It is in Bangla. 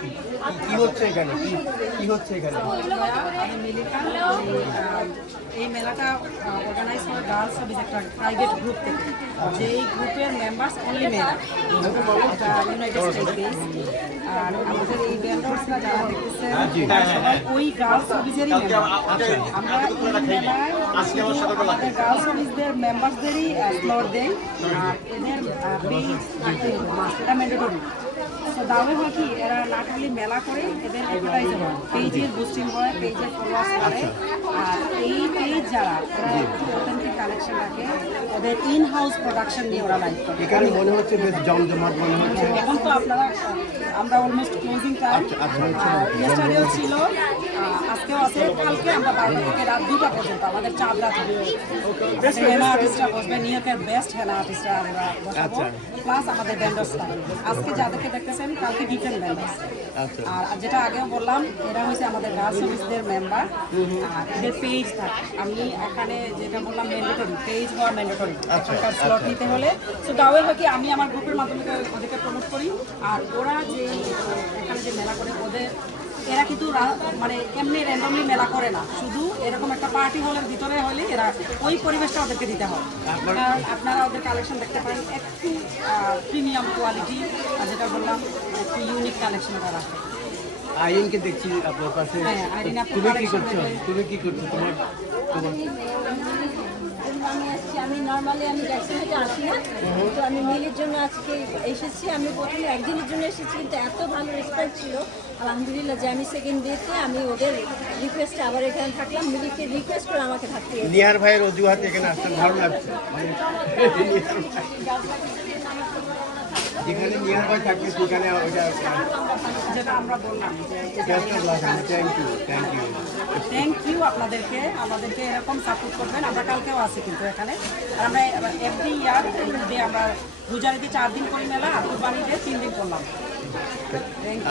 কি হচ্ছে এখানে কি হচ্ছে এখানে? এই মেলাটা অর্গানাইজ হয় গার্লস অফ একটা প্রাইভেট গ্রুপ থেকে, যেই গ্রুপের মেম্বার্স অনলি মেয়েরা, এটা ইউনাইটেড স্টেট বেস। আর আমাদের এই ভেন্ডরসরা যারা দেখতেছেন সবাই ওই গার্লস অফিসেরই মেম্বার। আমরা এই মেলায় আমাদের গার্লস অফিসদের মেম্বার্সদেরই স্লট দেই, আর এদের এটা ম্যান্ডেটরি। তো দামে হয় কি, এরা নাট অনলি মেলা করে, এদের অ্যাডভার্টাইজ হয়, পেজের বুস্টিং হয়, পেজের ফলোয়ার্স করে। আর এই পেজ যারা এরা অথেন্টিক কালেকশন রাখে, ওদের ইন হাউস প্রোডাকশন নিয়ে ওরা লাইভ করে। এখানে মনে হচ্ছে বেশ জমজমাট মনে হচ্ছে। এখন তো আমরা অলমোস্ট ক্লোজিং টাইম, ইয়েস্টারডেও ছিল, আজকেও আছে, কালকে আমরা 12টা থেকে রাত 2টা পর্যন্ত আমাদের চাঁদরা থাকবে। হেনা আর্টিস্টরা বসবে, নিউ ইয়র্কের বেস্ট হেনা আর্টিস্টরা আমরা বসাবো, প্লাস আমাদের ভেন্ডার্সরা। আজকে যাদেরকে দেখতেছেন কালকে ডিফারেন্ট ভেন্ডার্স। আর যেটা আগেও বললাম, এরা হচ্ছে আমাদের গার্লস অফিসদের মেম্বার, আর এদের পেজ থাকে। আমি এখানে যেটা বললাম ম্যান্ডেটরি, পেজ হওয়া ম্যান্ডেটরি এখানকার স্লট নিতে হলে। সো দাওয়ে হয় কি, আমি আমার গ্রুপের মাধ্যমে ওদেরকে প্রমোট করি, আর ওরা যে এখানে যে মেলা করে এরা কিন্তু মানে এমনি র্যান্ডমলি মেলা করে না, শুধু এরকম একটা পার্টি হলের ভিতরে হলে এরা ওই পরিবেশটা ওদেরকে দিতে হয়। আপনারা ওদের কালেকশন দেখতে পারেন, একটু প্রিমিয়াম কোয়ালিটি, যেটা বললাম একটু ইউনিক কালেকশন ওরা রাখে। আইনকে দেখছি আপনার পাশে। তুমি কি করছো তোমার? আমি নর্মালি জ্যাকসনহাইটে আসি না, তো আমি মিলের জন্য আজকে এসেছি। আমি প্রথমে একদিনের জন্য এসেছি, কিন্তু এত ভালো রেসপন্স ছিল আলহামদুলিল্লাহ যে আমি সেকেন্ড ডেতে আমি ওদের রিকোয়েস্টে আবার এখানে থাকলাম। মিলিকে রিকোয়েস্ট করে আমাকে থাকতে। নিহার ভাইয়ের অজুহাতে এখানে আসতে ভালো লাগছে। যেখানে নিহার ভাই থাকবে সেখানে যেটা আমরা বললাম থ্যাংক ইউ আপনাদেরকে এরকম সাপোর্ট করবেন। আমরা কালকেও আছি কিন্তু এখানে, আর আমরা এভরি ইয়ার আমরা গুজারিতে 4 দিন করি মেলা, আর কুরবানিতে 3 দিন করলাম।